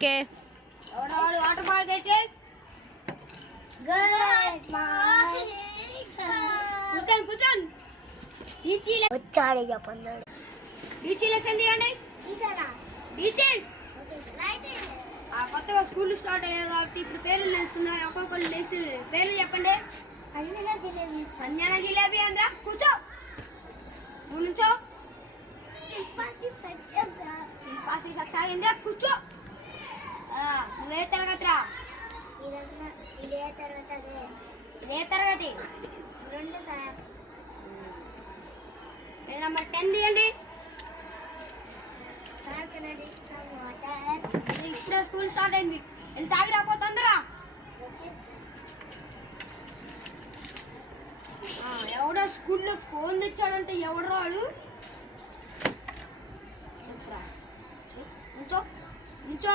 Okay. Water బాగా కూర్చోండి. వచ్చాడు ఇక పొందాడు. బీచీ లెసన్ తీయండి. బీచీ కొత్తగా స్కూల్ స్టార్ట్ అయ్యాయి కాబట్టి ఇప్పుడు పేర్లు నేర్చుకున్నాయి. ఒక్కొక్కరు లేచి పేర్లు చెప్పండి. అంజనా జిలేబీ అంద్రా కూర్చో. నువ్వు నుంచో. శిల్పాసి సత్సాగేంద్ర కూర్చో. నువ్వే తరగతిరా? ఇదే తరగతి. నెంబర్ 10 తీయండి. ఇప్పుడే స్కూల్ స్టార్ట్ అయింది. వెళ్ళి తాగి రాపోతుందరా. ఎవడో స్కూల్లో ఫోన్ తెచ్చాడంటే ఎవడు రాడు. నుంచో నుంచో.